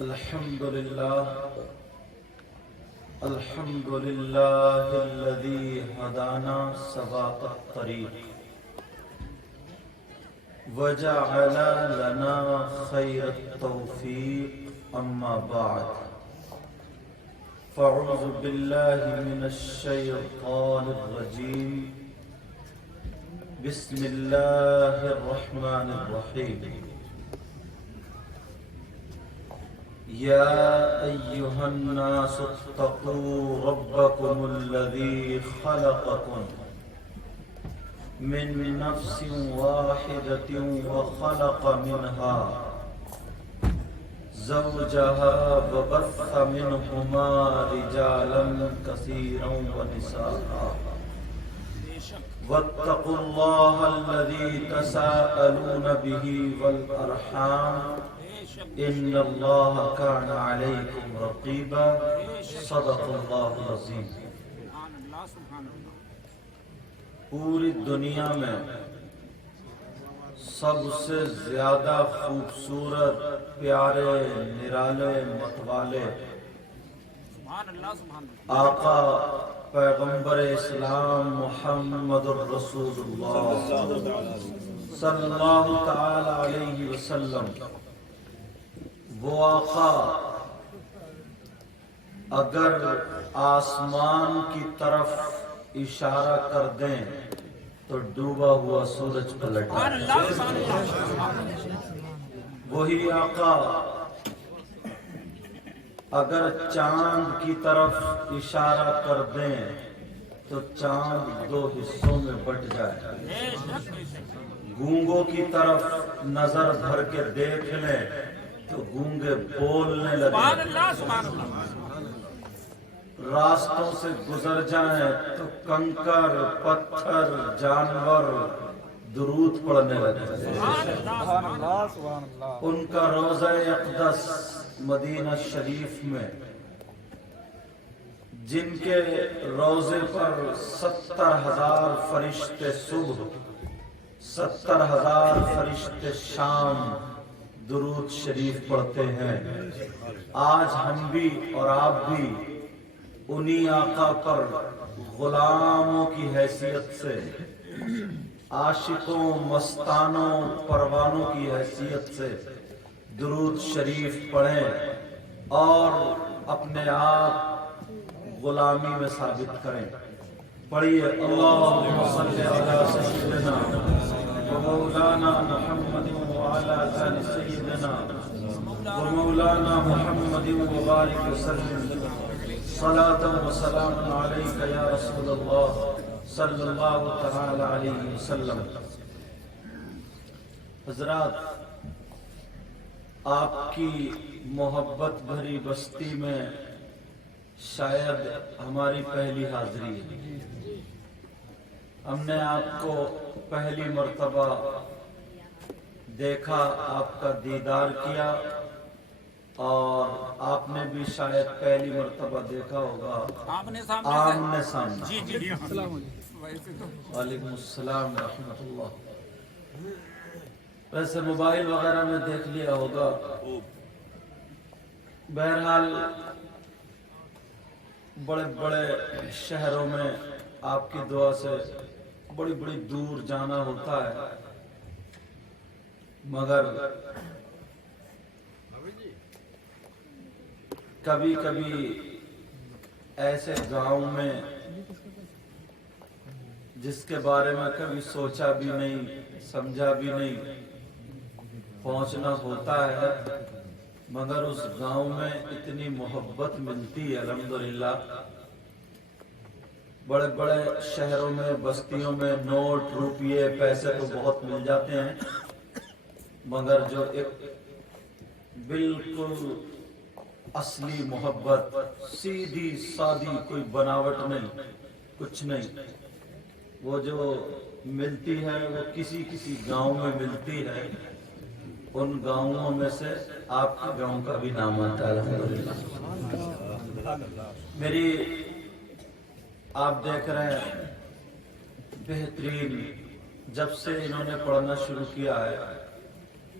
الحمد لله الذي هدانا سواء الطريق وجعل لنا خير التوفيق أما بعد فأعوذ بالله من الشيطان الرجيم بسم الله الرحمن الرحيم يا أيها الناس اتقوا ربكم الذي خلقكم من نفس واحدة وخلق منها زوجها وبث منهما رجالا كثيرا ونساء واتقوا الله الذي تساءلون به والأرحام إن الله كان عليكم رقيبا صدق الله العظيم۔ پوری دنیا میں سب سے زیادہ خوبصورت، پیارے، نرالے، متوالے آقا پیغمبر اسلام محمد الرسول اللہ صلی اللہ تعالی علیہ وسلم، وہ آقا اگر آسمان کی طرف اشارہ کر دیں تو ڈوبا ہوا سورج پلٹ جائے۔ وہی آقا اگر چاند کی طرف اشارہ کر دیں تو چاند دو حصوں میں بٹ جائے۔ گونگوں کی طرف نظر بھر کے دیکھ لیں تو گونگے بولنے لگے، راستوں سے گزر جائیں تو کنکر، پتھر، جانور درود پڑھنے لگے۔ ان کا روضہ اقدس مدینہ شریف میں، جن کے روضے پر 70,000 فرشتے صبح، 70,000 فرشتے شام درود شریف پڑھتے ہیں، آج ہم بھی اور آپ بھی انہی آقا پر غلاموں کی حیثیت سے، عاشقوں، مستانوں، پروانوں کی حیثیت سے درود شریف پڑھیں اور اپنے آپ غلامی میں ثابت کریں۔ پڑھیے اللہم صلی علی سیدنا ومولانا محمد وعلی آل سیدنا ومولانا محمد وبارک وسلم صلاة و سلام علیک یا رسول اللہ صلی اللہ تعالی علیہ وسلم۔ حضرات، آپ کی محبت بھری بستی میں شاید ہماری پہلی حاضری ہے۔ ہم نے آپ کو پہلی مرتبہ دیکھا، آپ کا دیدار کیا، اور آپ نے بھی شاید پہلی مرتبہ دیکھا ہوگا آمنے سامنے۔ وعلیکم السلام ورحمۃ اللہ۔ ویسے موبائل وغیرہ میں دیکھ لیا ہوگا۔ بہرحال بڑے بڑے شہروں میں آپ کی دعا سے بڑی بڑی دور جانا ہوتا ہے، مگر کبھی کبھی ایسے گاؤں میں جس کے بارے میں کبھی سوچا بھی نہیں، سمجھا بھی نہیں، پہنچنا ہوتا ہے، مگر اس گاؤں میں اتنی محبت ملتی ہے الحمدللہ۔ بڑے بڑے شہروں میں، بستیوں میں نوٹ، روپیے، پیسے تو بہت مل جاتے ہیں، مگر جو ایک بالکل اصلی محبت، سیدھی سادی، کوئی بناوٹ نہیں، کچھ نہیں، وہ جو ملتی ہے وہ کسی کسی گاؤں میں ملتی ہے۔ ان گاؤں میں سے آپ کے گاؤں کا بھی نام آتا ہے الحمدللہ۔ میری آپ دیکھ رہے ہیں بہترین، جب سے انہوں نے پڑھنا شروع کیا ہے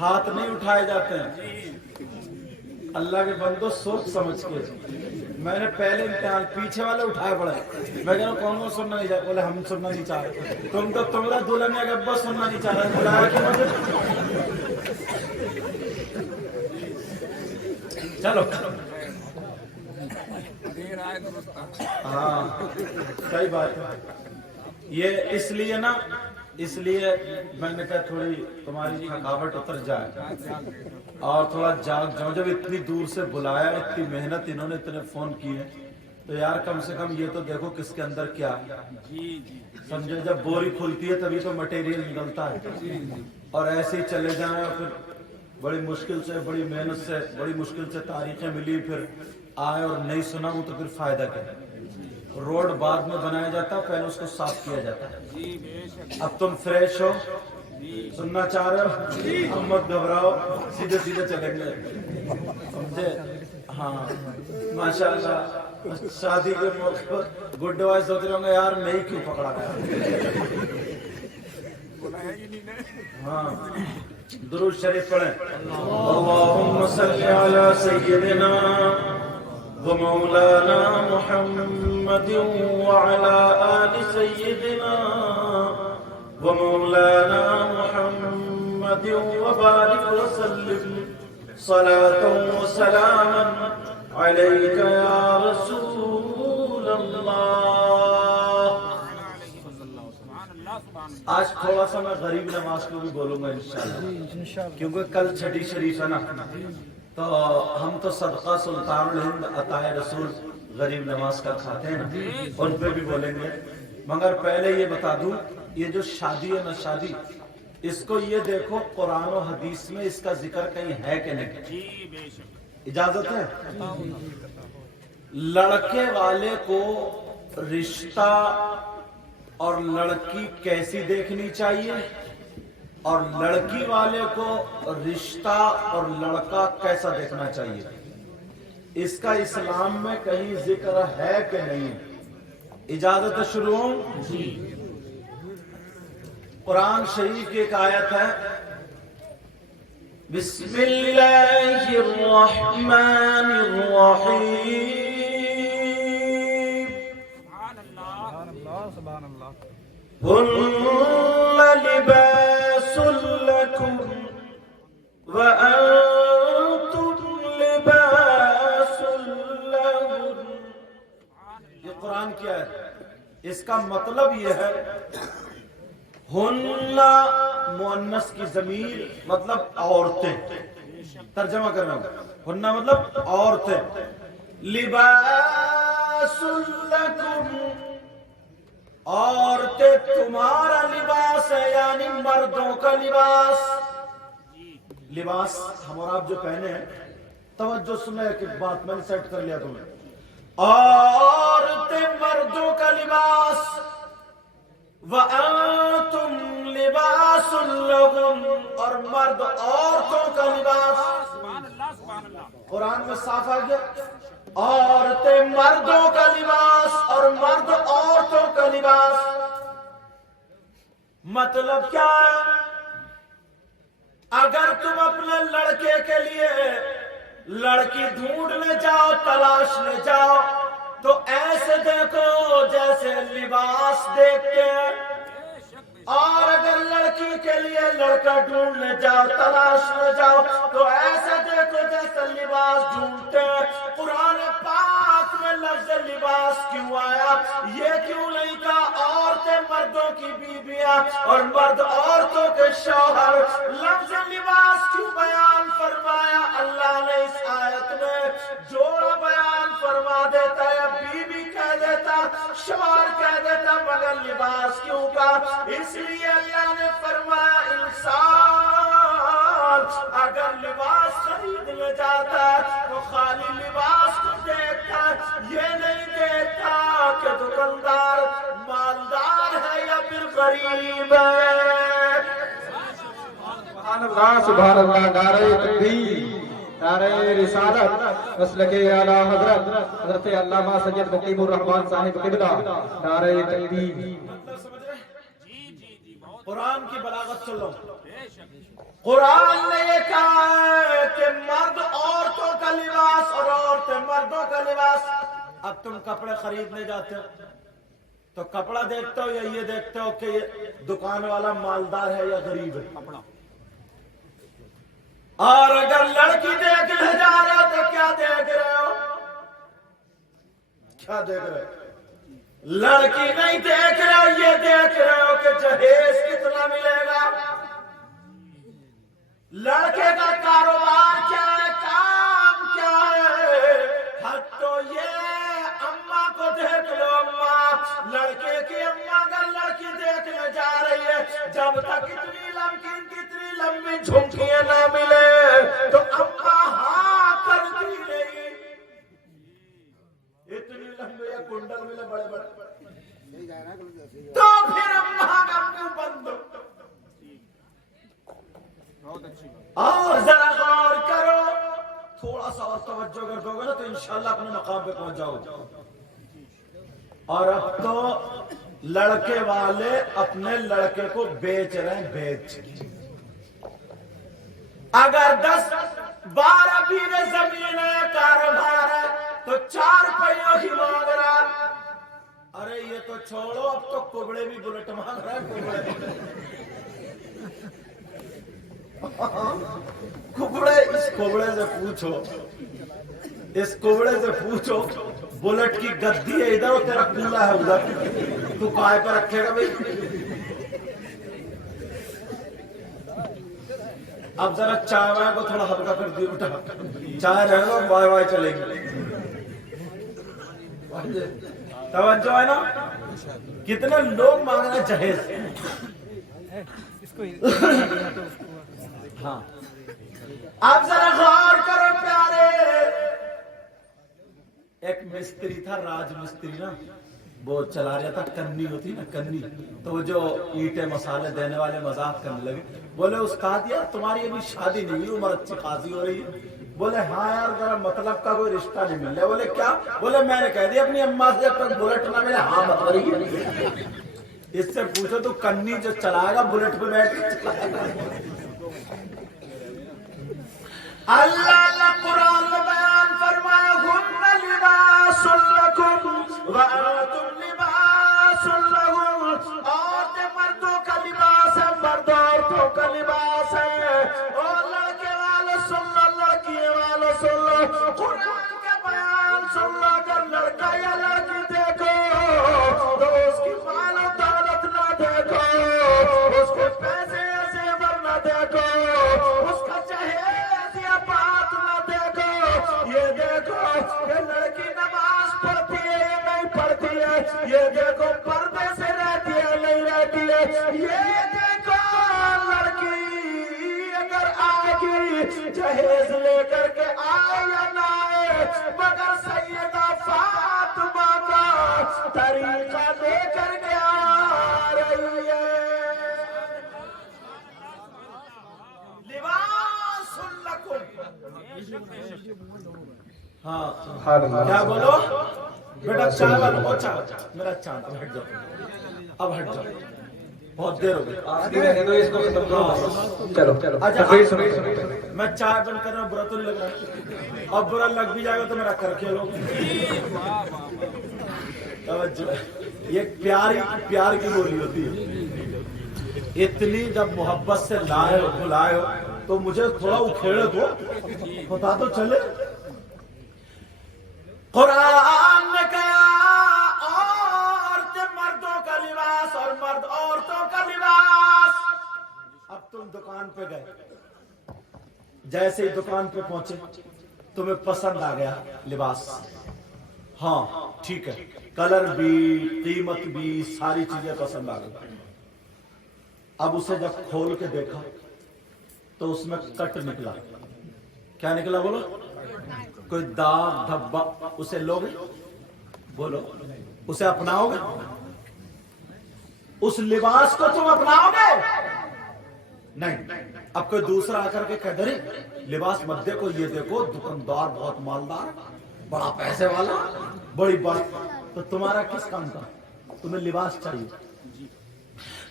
ہاتھ نہیں اٹھائے جاتے ہیں. اللہ کے بندو سوچ سمجھ کے. میں نے پہلے امتحان پیچھے والے اٹھائے پڑے. میں کہہ رہا ہوں کون سننا نہیں چاہتے؟ بولے ہم سننا نہیں چاہتے. تم تو تمہارا دلہن کا ابا سننا نہیں چاہ رہے. بلایا کہ مجھے چلو ہاں صحیح بات ہے. یہ اس لیے نا، اس لیے میں نے کہا تھوڑی تمہاری تھکاوٹ اتر جائے اور تھوڑا جاگ جاؤ. جب اتنی دور سے بلایا، اتنی محنت انہوں نے اتنے فون کیے، تو یار کم سے کم یہ تو دیکھو کس کے اندر کیا سمجھے. جب بوری کھلتی ہے تبھی تو مٹیریل نکلتا ہے. اور ایسے ہی چلے جائیں اور پھر بڑی مشکل سے، بڑی محنت سے، بڑی مشکل سے تاریخیں ملی، پھر آئے اور نہیں سنا ہوں تو پھر فائدہ کیا. روڈ بعد میں بنایا جاتا ہے، پہلے اس کو صاف کیا جاتا ہے. اب تم فریش ہو، سننا چاہ رہے ہو، اب مت گھبراؤ، سیدھے سیدھے چلیں گے سمجھے. ہاں ماشاءاللہ. شادی کے موقع پر گڈ وائز ہوتے رہوں گے یار میں ہی کیوں پکڑا گیا. ہاں درود شریف پڑھیں. اللہم صلی علی سیدنا و مولانا محمد وعلی آل سیدنا و مولانا محمد وبارک وسلم صلاة و سلاما علیک یا رسول اللہ. آج تھوڑا سا میں غریب نواز کو بھی بولوں گا انشاءاللہ، کیونکہ کل چھٹی شریف ہے نا، تو ہم تو صدقہ سلطان الہند عطائے رسول غریب نواز کا کھاتے ہیں نا، ان پہ بھی بولیں گے. مگر پہلے یہ بتا دوں، یہ جو شادی ہے نا، شادی اس کو یہ دیکھو قرآن و حدیث میں اس کا ذکر کہیں ہے کہ نہیں؟ اجازت ہے؟ لڑکے والے کو رشتہ اور لڑکی کیسی دیکھنی چاہیے، اور لڑکی والے کو رشتہ اور لڑکا کیسا دیکھنا چاہیے، اس کا اسلام میں کہیں ذکر ہے کہ نہیں؟ اجازت ہے شروع ہوں؟ قرآن شریف کی ایک آیت ہے، بسم اللہ الرحمن الرحیم. هن لباس لكم وأنتم لباس لهن. یہ قرآن کیا ہے؟ اس کا مطلب یہ ہے، ہن مؤنث کی ضمیر مطلب عورتیں. ترجمہ کر رہا ہوں، ہن مطلب عورتیں. لباس لکم، عورتیں تمہارا لباس ہے، یعنی مردوں کا لباس. لباس ہم اور آپ جو پہنے ہیں، توجہ سنیں کہ بات میں نے سیٹ کر لیا تمہیں. عورتیں مردوں کا لباس، وَأَنْتُمْ لِبَاسٌ لَهُنْ، اور مرد عورتوں کا لباس. قرآن میں صاف آ گیا، عورتیں مردوں کا لباس اور مرد عورتوں کا لباس. مطلب کیا ہے؟ اگر تم اپنے لڑکے کے لیے لڑکی ڈھونڈنے جاؤ، تلاشنے جاؤ، تو ایسے دیکھو جیسے لباس دیکھتے ہیں. اور اگر لڑکی کے لیے لڑکا ڈھونڈنے جاؤ، تلاشنے جاؤ، تو ایسے دیکھو جیسے لباس ڈھونڈتے ہیں. قرآن پاک میں لفظ لباس کیوں آیا؟ یہ کیوں نہیں کہا عورتیں مردوں کی بیویاں اور مرد عورتوں کے شوہر؟ لفظ لباس کیوں بیان فرمایا؟ اللہ نے اس آیت میں جوڑا بیان فرما دیتا ہے، بیوی کہہ دیتا، شوہر کہہ دیتا، مگر لباس کیوں کہا؟ اس لیے اللہ نے فرمایا انسان اگر لباس خریدنے جاتا ہے تو خالی لباس کو دیکھتا ہے، یہ نہیں دیکھتا کہ دکاندار مالدار ہے یا پھر غریب ہے. سبحان اللہ، سبحان اللہ. نعرہ تکبیر، نعرہ رسالت، مسلک اعلیٰ حضرت حضرت علامہ سید مقیم الرحمان صاحب قبلہ. نعرہ تکبیر. قرآن کی بلاغت سن لو. قرآن نے یہ کہا ہے کہ مرد عورتوں کا لباس اور عورتیں مردوں کا لباس. اب تم کپڑے خریدنے جاتے ہو تو کپڑا دیکھتے ہو یا یہ دیکھتے ہو کہ یہ دکان والا مالدار ہے یا غریب ہے. اور اگر لڑکی دیکھنے جا رہے ہو تو کیا دیکھ رہے ہو؟ کیا دیکھ رہے ہو؟ لڑکی نہیں دیکھ رہے ہو، یہ دیکھ رہے ہو کہ جہیز کتنا ملے گا، لڑکے کا کاروبار کیا ہے، کام کیا ہے. حد تو یہ اماں کو دیکھ لو، اماں لڑکے کی اماں اگر لڑکی دیکھنے جا رہی ہے، جب تک اتنی لمبی جھمکیاں نہ ملے تو اماں ہاں کرتی نہیں. اتنی لمبی یا کنڈل ملے بڑے بڑے تو پھر اماں کا منہ بند. اور ذرا غور کرو، تھوڑا سا اور توجہ کر دو گے نا تو انشاءاللہ اپنے مقام پہ پہنچ جاؤ گے. اور اب تو لڑکے والے اپنے لڑکے کو بیچ رہے ہیں. بیچ اگر 10-12 بیگھے زمین ہے، کاروبار ہے تو 4 پہیوں کی مانگ رہا. ارے یہ تو چھوڑو، اب تو کبڑے بھی بلٹ مانگ رہا ہے. کبڑے اس کبڑے سے پوچھو، اس کبڑے سے پوچھو بلٹ کی گدی ہے ادھر اور تیرا کولہ ہے ادھر، تو کائے پہ رکھے گا بھائی؟ اب ذرا چائے وائے کو تھوڑا ہلکا کر دی، اٹھا چائے رہے گا بائے بائے چلے گی. توجہ ہے نا؟ کتنے لوگ مانگ رہے ہیں جہیز. ہاں اب ذرا غور کرو پیارے. ایک مستری تھا، راج مستری نا، وہ چلا رہا تھا کنی ہوتی نا کنی، تو وہ جو اینٹیں مسالے دینے والے مذاق کرنے لگے. بولے استاد یار تمہاری ابھی شادی نہیں ہوئی، عمر اچھی خاصی ہو رہی ہے. بولے ہاں یار ذرا مطلب کا کوئی رشتہ نہیں مل رہا. بولے کیا؟ بولے میں نے کہہ دیا اپنی اماں سے جب تک بلٹ نہ ملے ہاں مت کریے. اس سے پوچھو تو کنی جو چلائے گا بلٹ پہ بیٹھ کے چلائے گا. اللہ قرآن میں بیان فرمایا ہن لباس لکم وانتم لباس لہم. عورتیں مردوں کا لباس ہے، مرد عورتوں کا لباس ہے. اور لڑکے والے سن لو، لڑکی والے سن لو، قرآن کا بیان سن لو. اگر لڑکا یا لڑکی دیکھو تو اس کی مال و دولت نہ دیکھو، اس کے پیسے یا زیور نہ دیکھو، اس کا جہیز یا بات نہ دیکھو. یہ دیکھو کہ لڑکی نماز پڑھتی ہے یا نہیں پڑھتی ہے، یہ دیکھو پردے سے رہتی ہے نہیں رہتی ہے، یہ دیکھو لڑکی اگر آئے گی جہیز لے کر کے آئے یا نہ آئے، مگر سیدہ فاطمہ کا طریقہ لے کر کے آ رہی ہے. لباس لکم. ہاں کیا بولو بیٹا؟ چائے والا پہنچا میرا چاند. اب ہٹ جاؤ، اب ہٹ جاؤ، بہت دیر ہو گئی. چلو میں چائے بند کر رہا ہوں، برا تو نہیں لگ رہا؟ اب برا لگ بھی جائے گا تو میرا کر کے لوگ. یہ پیار کی بولی ہوتی ہے. اتنی جب محبت سے لائے ہو بلائے ہو تو مجھے تھوڑا اکھیڑے دو، پتا تو چلے. قرآن نے کہا عورتیں مردوں کا لباس اور مرد عورتوں کا لباس. اب تم دکان پہ گئے، جیسے ہی دکان پہ پہنچے تمہیں پسند آ گیا لباس. ہاں ٹھیک ہے، کلر بھی قیمت بھی ساری چیزیں پسند آ گئی. اب اسے جب کھول کے دیکھا تو اس میں کٹ نکلا. کیا نکلا بولو؟ کوئی داغ دھبا. اسے لوگ بولو، اسے اپناؤ گے؟ اس لباس کو تم اپناؤ گے؟ نہیں. اب کوئی دوسرا آ کر کے کہہ دے لباس مت دیکھو، یہ دیکھو دکاندار بہت مالدار، بڑا پیسے والا، بڑی بات. تو تمہارا کس کام کا؟ تمہیں لباس چاہیے.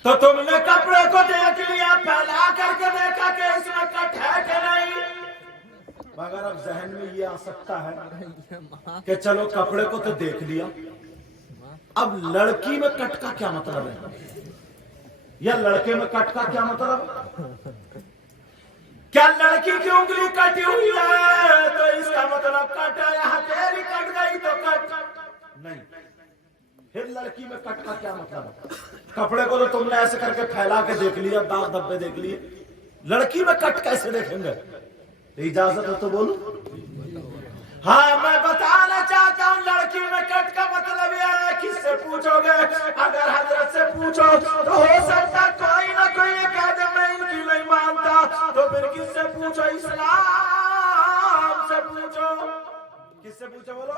تو تم نے کپڑے کو دیکھ لیا، پھیلا کر کے دیکھا کہ اس میں کٹ ہے کہ نہیں، مگر اب ذہن میں یہ آ سکتا ہے کہ چلو کپڑے کو تو دیکھ لیا، اب لڑکی میں کٹ کا کیا مطلب ہے، یا لڑکے میں کٹ کا کیا مطلب ہے؟ کیا لڑکی کی انگلی کٹی ہوئی ہے تو اس کا مطلب کٹ ہے، یہاں تیری کٹ گئی تو کٹ نہیں؟ پھر لڑکی میں کٹ کا کیا مطلب ہے؟ کپڑے کو تو تم نے ایسے کر کے پھیلا کے دیکھ لیا، داغ دھبے دیکھ لیے، لڑکی میں کٹ کیسے دیکھیں گے؟ اجازت ہے تو بولو۔ ہاں میں بتانا چاہتا ہوں لڑکی میں کٹ کا مطلب یہ ہے، کس سے پوچھو گے؟ اگر حضرت سے پوچھو تو ہو سکتا کوئی نہ کوئی یہ کہہ دے میں ان کی نہیں مانتا، تو پھر کس سے پوچھو؟ اسلام سے پوچھو۔ کس سے پوچھو بولو؟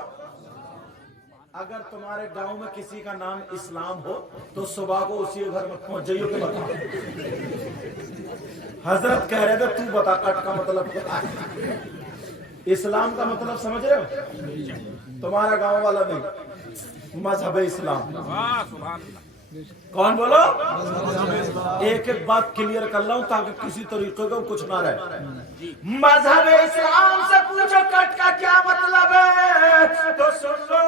اگر تمہارے گاؤں میں کسی کا نام اسلام ہو تو صبح کو اسی گھر میں پہنچ جائیو کہ بتا حضرت کہہ رہے تھے تو بتا کٹ کا مطلب کیا ہے؟ اسلام کا مطلب سمجھ رہے ہو؟ تمہارا گاؤں والا نہیں، مذہب اسلام۔ کون بولو؟ ایک ایک بات کلیئر کر لوں تاکہ کسی طریقے کا کچھ نہ رہے۔ مذہب اسلام سے پوچھو کٹ کا کیا مطلب ہے تو سن لو،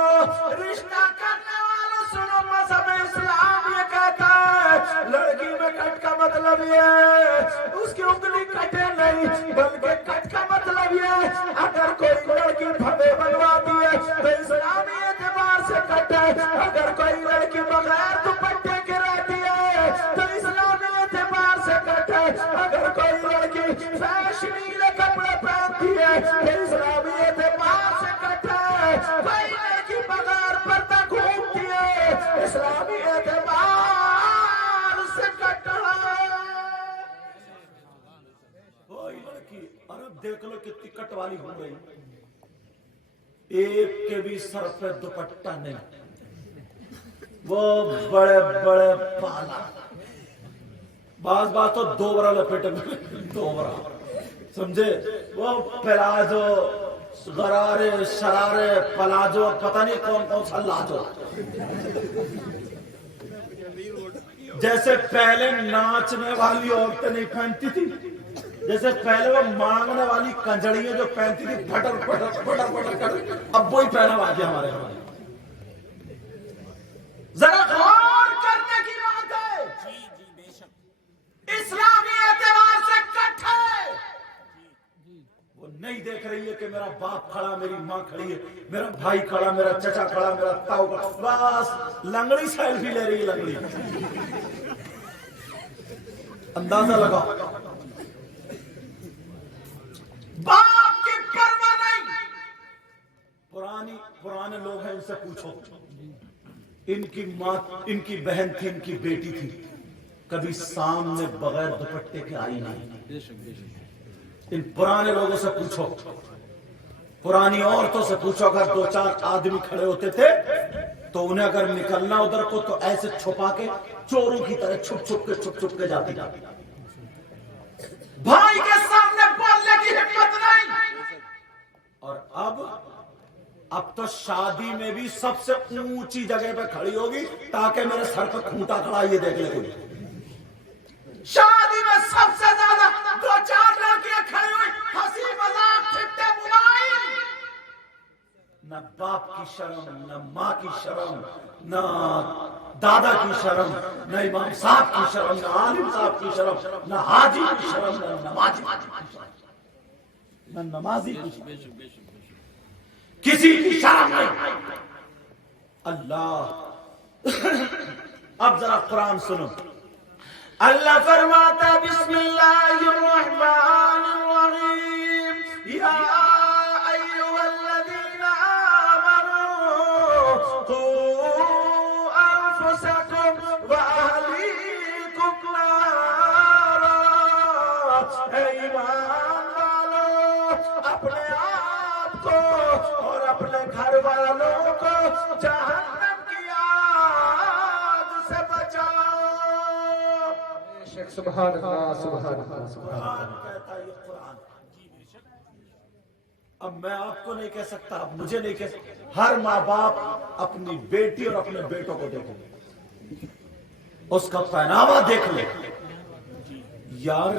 رشتہ کرنے والوں سنو، مذہب اسلام یہ کہتا ہے لڑکی میں کٹ کا مطلب یہ ہے اس کی انگلی کٹے نہیں، بلکہ کٹ کا مطلب یہ ہے اگر کوئی لڑکی بھوے بنواتی ہے تو اسلامی اعتبار سے کٹ ہے، اگر کوئی لڑکی بغیر دوپٹے کے رہتی ہے تو اسلامی اعتبار سے کٹ ہے، اگر کوئی لڑکی فیشنیلے کپڑے پہنتی ہے تو اسلامی اعتبار سے کٹ ہے، کوئی لڑکی بغیر پردہ گھومتی ہے اسلامی اعتبار سے کٹ ہے۔ کوئی لڑکی عرب دیکھ لو کتنی کٹ والی ہو رہی، ایک کے بھی سر پہ دوپٹہ نہیں، وہ بڑے بڑے پالا، بعض بات تو دو برا لپیٹے میں، دو برا سمجھے، وہ پلازو، غرارے، شرارے، پلازو، پتہ نہیں کون کون سا لازو، جیسے پہلے ناچنے والی عورتیں نہیں پہنتی تھی، جیسے پہلے وہ مانگنے والی کنجڑیاں جو پہنتی تھی پھٹر پھٹر پھٹر پھٹر کر، اب وہی پہنا ہوا گیا ہمارے گھر۔ ذرا غور کرنے کی بات ہے، اسلامی اعتبار سے کٹ ہے، وہ نہیں دیکھ رہی ہے کہ میرا باپ کھڑا، میری ماں کھڑی ہے، میرا بھائی کھڑا، میرا چچا کھڑا، میرا تاؤ کھڑا، بس لنگڑی سیلفی لے رہی ہے، لنگڑی۔ اندازہ لگا باپ کی پرواہ نہیں۔ پرانے لوگ ہیں، ان سے پوچھو، ان کی ماں، ان کی بہن تھی، ان کی بیٹی تھی، کبھی سامنے بغیر دوپٹے کے آئی نہیں۔ ان پرانے لوگوں سے پوچھو، پرانی عورتوں سے پوچھو، اگر دو چار آدمی کھڑے ہوتے تھے تو انہیں اگر نکلنا ادھر کو تو ایسے چھپا کے چوروں کی طرح چھپ چھپ کے جاتی، بھائی کے سامنے بولنے کی ہمت نہیں۔ اور اب تو شادی میں بھی سب سے اونچی جگہ پہ کھڑی ہوگی تاکہ میرے سر پہ کھوٹا کھڑا یہ دیکھ لے کوئی۔ شادی میں سب سے زیادہ دو چار لڑکیاں کھڑی ہوئی، ہنسی مذاق، ٹھٹے، موبائل، نہ باپ کی شرم، نہ ماں کی شرم، نہ دادا کی شرم، نہ امام صاحب کی شرم، نہ عالم صاحب کی شرم، نہ حاجی کی شرم، نہ نمازی کی شرم، نہ نمازی کی شرم، کسی کی شرم نہیں۔ اللہ اب ذرا قرآن سنو، اللہ فرماتا بسم اللہ الرحمن الرحیم، یا ایھا الذین آمنوا قوا انفسکم واہلیکم نارا، اے ایمان والو اپنے آپ کو اور اپنے گھر والوں کو جہنم کی آگ سے بچاؤ۔ سبحان اللہ، سبحان اللہ، سبحان اللہ۔ قرآن کہتا ہے، یہ قرآن۔ اب میں آپ کو نہیں کہہ سکتا، اب مجھے نہیں کہہ سکتا، ہر ماں باپ اپنی بیٹی اور اپنے بیٹوں کو دیکھو، اس کا پہناوا دیکھ لو یار.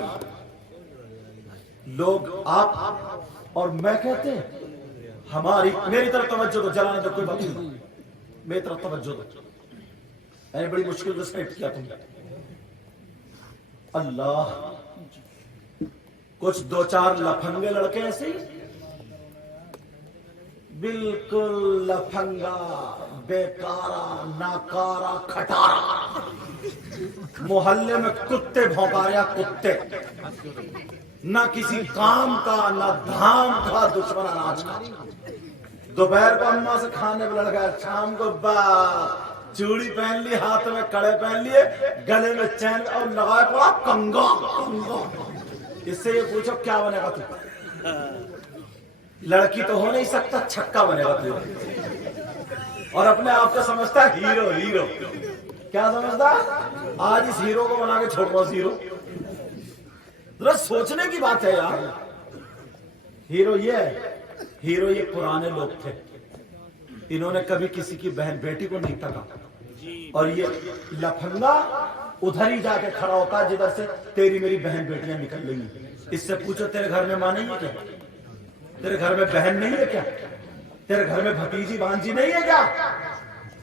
لوگ آپ اور میں کہتے ہیں میری طرف توجہ دو. جلانے دو کوئی بات نہیں, میری طرف توجہ دو. میں نے بڑی مشکل سے سلیکٹ کیا تم. اللہ, کچھ دو چار لفنگے لڑکے ایسے ہی, بالکل لفنگا, بیکارا, ناکارا, کھٹارا, محلے میں کتے بھونکاریا کتے, نہ کسی کام کا نہ دھام کا, دشمن اناج کا. دوپہر کو اماں سے کھانے پہ لڑ گیا, شام کو چوڑی پہن لی, ہاتھ میں کڑے پہن لیے, گلے میں چین اور لگائے پڑا کنگا. اس سے یہ پوچھو کیا بنے گا تو؟ لڑکی تو ہو نہیں سکتا, چھکا بنے گا تو. اور اپنے آپ کو سمجھتا ہے ہیرو. ہیرو کیا سمجھتا ہے؟ آج اس ہیرو کو بنا کے چھوڑ دو. ہیرو ذرا سوچنے کی بات ہے یار. ہیرو یہ ہے, ہیرو یہ پرانے لوگ تھے, انہوں نے کبھی کسی کی بہن بیٹی کو نہیں تکا. اور یہ لفنگا ادھر ہی جا کے کھڑا ہوتا جدھر سے تیری میری بہن بیٹیاں نکل رہی ہیں. اس سے پوچھو تیرے گھر میں ماں نہیں ہے کیا؟ تیرے گھر میں بہن نہیں ہے کیا؟ تیرے گھر میں بھتیجی بانجی نہیں ہے کیا؟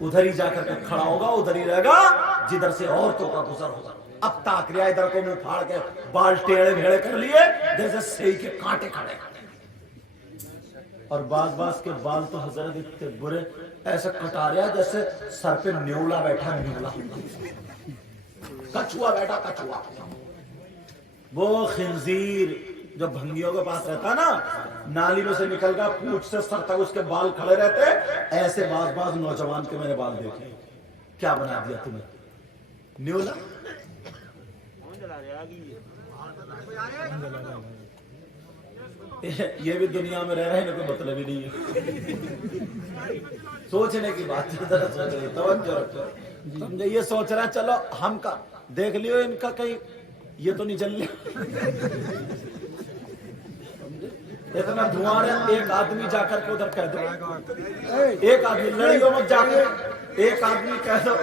ادھر ہی جا کر کے کھڑا ہوگا, ادھر ہی رہے گا جدھر سے عورتوں کا گزر ہوگا. اب تاک رہا ادھر کو, منہ پھاڑ کے بال ٹیڑے بھیڑے کر لیے جیسے سئی کے کانٹے کھڑے. اور بعض کے بال تو حضرت اتنے برے, ایسے کٹا رہا جیسے سر پہ نیولا بیٹھا, نیولا, کچھوا بیٹھا, کچھوا. وہ خنزیر جو بھنگیوں کے پاس رہتا نا, نالی میں سے نکل گا, پوچھ سے سر تک اس کے بال کھڑے رہتے. ایسے بعض نوجوان کے میں نے بال دیکھے. کیا بنا دیا تمہیں؟ نیولا. یہ بھی دنیا میں رہ رہے ہیں, کوئی مطلب ہی نہیں ہے. سوچنے کی بات ہے, توجہ رکھو. سمجھے, یہ سوچ رہا ہے چلو ہم کا دیکھ لیو, ان کا کہیں یہ تو نہیں جل لیا. اتنا دھواں ہے. ایک آدمی جا کر کے ادھر کہہ دو, ایک آدمی لڑیوں مت جا کر, ایک آدمی کہہ دو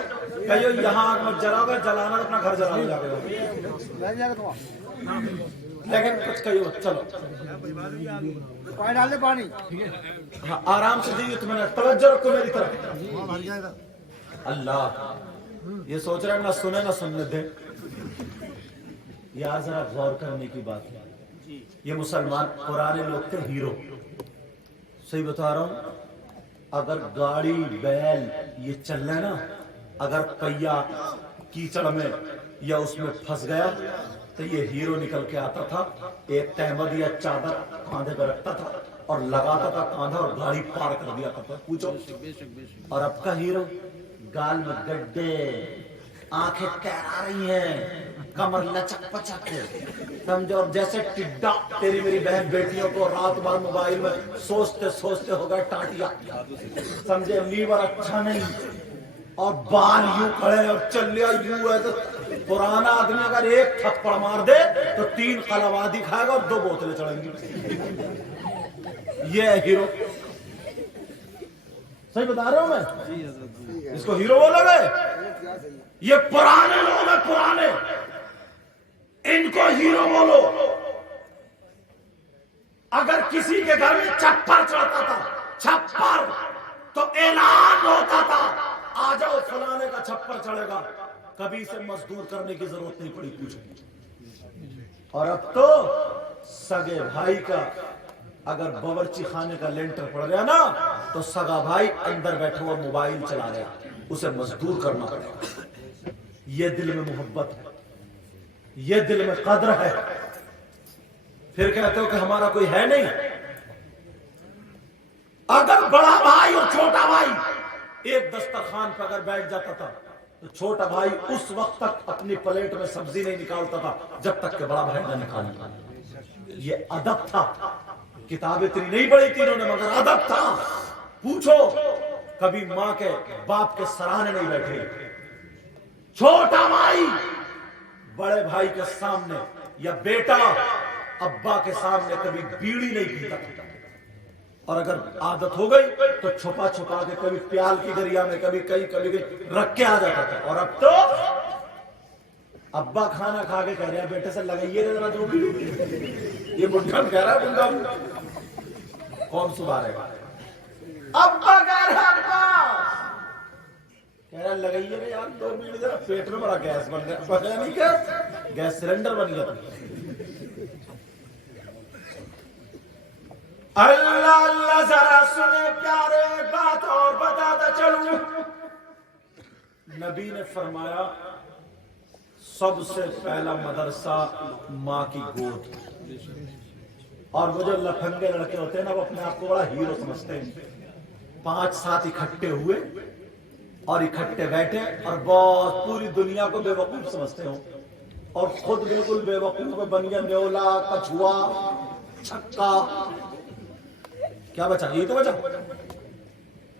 کہو یہاں آگ مت جلاؤ گے, جلانا اپنا گھر جلانے جا کے. لیکن کچھ کہو, چلو ڈال دے پانی. ہاں آرام سے دیئے تمہیں, توجہ رکھو میری طرف. اللہ یہ سوچ رہا ہے نہ سنے نہ سننے دے. یار ذرا غور کرنے کی بات ہے. یہ مسلمان پرانے لوگ تھے, ہیرو. صحیح بتا رہا ہوں. اگر گاڑی بیل یہ چل رہا ہے نا, اگر پہیا کیچڑ میں یا اس میں پھنس گیا تو یہ ہیرو نکل کے آتا تھا, ایک تہمد یا چادر کاندھے پہ رکھتا تھا اور لگاتا تھا کاندھا اور گاڑی پار کر دیا کرتا. پوچھو. اور اب کا ہیرو گال میں گڈھے, آنکھیں تیرا رہی ہیں, کمر لچک پچک, سمجھو. اور جیسے ٹڈا تیری میری بہن بیٹیوں کو رات بھر موبائل میں سوچتے سوچتے ہو گئے ٹاٹیا, سمجھے. لیور اچھا نہیں, اور بال یوں کھڑے اور چل لیا یوں ہے. تو پرانا آدمی اگر ایک تھپڑ مار دے تو 3 قلوادی کھائے گا اور 2 بوتلیں چڑھیں گی. یہ ہے ہیرو. صحیح بتا رہا ہوں میں, اس کو ہیرو بولو گے. یہ پرانے لوگ ہیں, پرانے, ان کو ہیرو بولو. اگر کسی کے گھر میں چھپر چڑھتا تھا, چھپر, تو اعلان ہوتا تھا آ جاؤ فلانے کا چھپر چڑھے گا. کبھی سے مزدور کرنے کی ضرورت نہیں پڑی. پوچھو. اور اب تو سگے بھائی کا اگر باورچی خانے کا لینٹر پڑ گیا نا, تو سگا بھائی اندر بیٹھا ہوا موبائل چلا رہا, اسے مزدور کرنا پڑے گا. یہ دل میں محبت ہے, یہ دل میں قدر ہے. پھر کہتے ہو کہ ہمارا کوئی ہے نہیں. اگر بڑا بھائی اور چھوٹا بھائی ایک دسترخوان پر اگر بیٹھ جاتا تھا تو چھوٹا بھائی اس وقت تک اپنی پلیٹ میں سبزی نہیں نکالتا تھا جب تک کہ بڑا بھائی نہ نکالتا. یہ ادب تھا. کتابیں اتنی نہیں پڑھی تھی انہوں نے, مگر ادب تھا. پوچھو, کبھی ماں کے باپ کے سرانے نہیں بیٹھے. چھوٹا بھائی بڑے بھائی کے سامنے, یا بیٹا ابا کے سامنے کبھی بیڑی نہیں پیتا تھا. اور اگر عادت ہو گئی تو چھپا چھپا کے کبھی پیال کی دریا میں, کبھی کہیں رکھ کے آ جاتا تھا. اور اب تو ابا کھانا کھا کے کہہ رہے ہیں بیٹے سے لگائیے ذرا جو بھی یہ بڈھا کہہ رہا ہے بڈھا کون سدھارے گا ابا کہہ رہا لگائیے نا یار 2 منٹ ذرا پیٹ میں بڑا گیس بن گیا پتا نہیں کیا گیس سلنڈر بن گیا اللہ اللہ ذرا سنے پیارے ایک بات اور بتاتا چلوں نبی نے فرمایا سب سے پہلا مدرسہ ماں کی گود اور وہ جو لفنگے لڑکے ہوتے ہیں نا وہ اپنے آپ کو بڑا ہیرو سمجھتے ہیں 5-7 اکٹھے ہوئے اور اکٹھے بیٹھے اور بہت پوری دنیا کو بے وقوف سمجھتے ہوں اور خود بالکل بے وقوف بن گیا نیولا کچھوا چھکا کیا بچا یہ تو بچا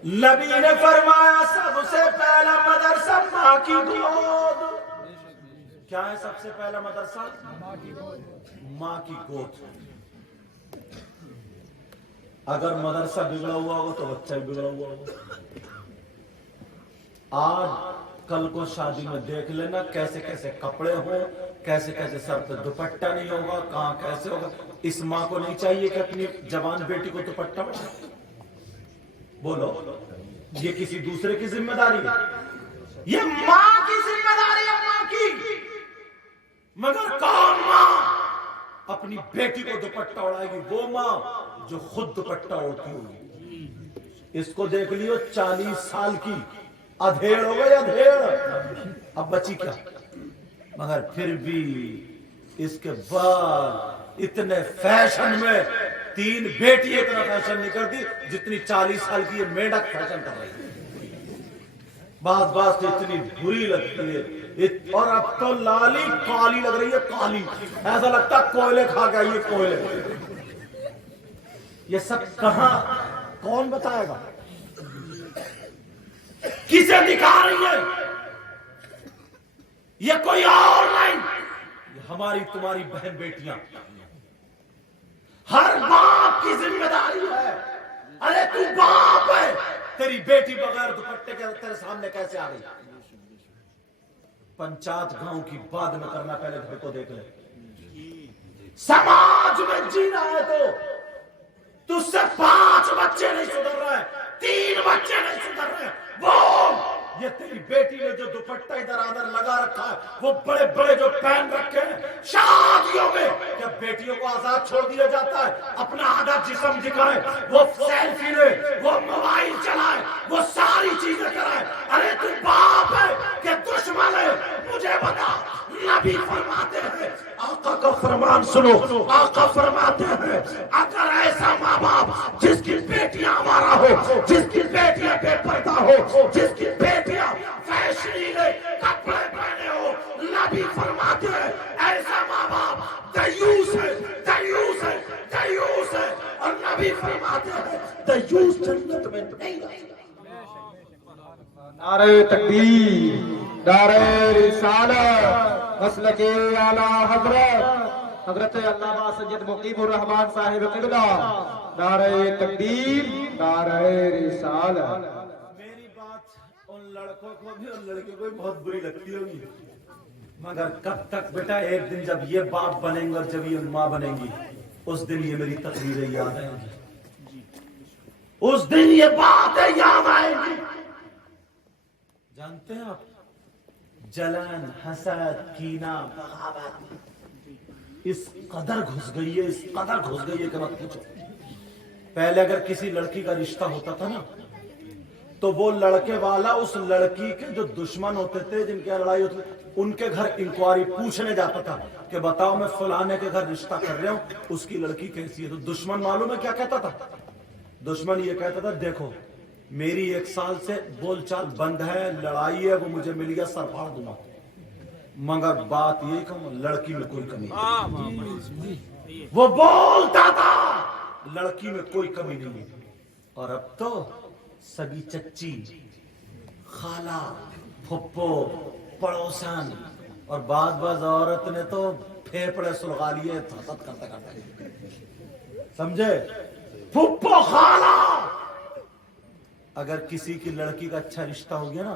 نبی نے فرمایا سب سے پہلا مدرسہ ماں کی گود کیا ہے سب سے پہلا مدرسہ ماں کی گود اگر مدرسہ بگڑا ہوا ہوگا تو بچہ بھی بگڑا ہوا ہوگا آج کل کو شادی میں دیکھ لینا کیسے کیسے کپڑے ہوں کیسے کیسے سر پہ دوپٹہ نہیں ہوگا کہاں کیسے ہوگا اس ماں کو نہیں چاہیے کہ اپنی جوان بیٹی کو دوپٹہ بنا بولو یہ کسی دوسرے کی ذمہ داری ہے یہ ماں کی ذمہ داری ہے ماں کی مگر کون ماں اپنی بیٹی کو دوپٹہ اڑائے گی وہ ماں جو خود دوپٹہ اوڑھتی ہوگی اس کو دیکھ لیو 40 سال کی ادھیڑ ہو گئی ادھیڑ اب بچی کیا مگر پھر بھی اس کے بعد اتنے فیشن میں 3 بیٹی اتنا فیشن نہیں کرتی جتنی 40 سال کی یہ میڈک فیشن کر رہی ہے بعض تو اتنی بری لگتی ہے اور اب تو لالی کالی لگ رہی ہے کالی ایسا لگتا کوئلے کھا گئی ہے کوئلے یہ سب کہاں کون بتائے گا کسے دکھا رہی ہے یہ کوئی اور نہیں یہ ہماری تمہاری بہن بیٹیاں ہر باپ کی ذمہ داری ہے ارے تو باپ ہے تیری بیٹی بغیر دوپٹے کے تیرے سامنے کیسے آ گئی پنچایت گاؤں کی بعد میں کرنا پہلے گھر کو دیکھ لے سماج میں جینا ہے تو تجھ سے 5 بچے نہیں سدھر رہے 3 بچے نہیں سدھر رہے بول یہ تیری بیٹی نے جو دوپٹہ ادھر ادھر لگا رکھا ہے وہ بڑے بڑے جو پہن رکھے ہیں شادیوں میں کیا بیٹیوں کو آزاد چھوڑ دیا جاتا ہے اپنا آدھا جسم دکھائے وہ سیلفی لے وہ موبائل چلائے وہ ساری چیزیں کرائے ارے تو باپ ہے کہ دشمن ہے مجھے بتا نبی فرماتے ہیں آقا کا فرمان سنو آقا فرماتے ہیں اگر ایسا ماں باپ جس کی بیٹیاں آوارہ ہو جس کی بیٹیاں بے پردہ ہو جس کی بیٹیاں فیشنیلے کپڑے پہنے ہو نبی فرماتے ہیں ایسا ماں باپ دیوس ہے دیوس ہے دیوس ہے اور نبی فرماتے ہیں دیوس جنت میں نہیں رہے نعرہ تکبیر نعرہ رسالت مسلک اعلی حضرت علامہ سید مقیم الرحمان صاحب قبلہ نعرہ تکبیر نعرہ رسالت میری بات ان لڑکوں کو بھی اور لڑکیوں کو بھی بہت بری لگتی ہوگی مگر کب تک بیٹا ایک دن جب یہ باپ بنیں گے اور جب یہ ماں بنیں گی اس دن یہ میری تقریریں یاد آئیں گی اس دن یہ باتیں یاد آئیں گی جانتے ہیں آپ جلن حسد کینہ بغاوت اس قدر گھس گئی ہے کہ مت پوچھو پہلے اگر کسی لڑکی کا رشتہ ہوتا تھا نا تو وہ لڑکے والا اس لڑکی کے جو دشمن ہوتے تھے جن کی لڑائی ہوتی تھی ان کے گھر انکوائری پوچھنے جاتا تھا کہ بتاؤ میں فلانے کے گھر رشتہ کر رہا ہوں اس کی لڑکی کیسی ہے تو دشمن معلوم ہے کیا کہتا تھا دشمن یہ کہتا تھا دیکھو میری 1 سال سے بول چال بند ہے لڑائی ہے وہ مجھے مل گیا سر پھاڑ دوں گا مگر بات یہ کہ لڑکی میں کوئی کمی نہیں وہ بولتا تھا لڑکی میں کوئی کمی نہیں ہے اور اب تو سبھی چچی خالہ پھپھو پڑوسن اور بعض عورت نے تو پھیپڑے سلغا لیے حسد کرتے سمجھے پھپھو خالہ اگر کسی کی لڑکی کا اچھا رشتہ ہو گیا نا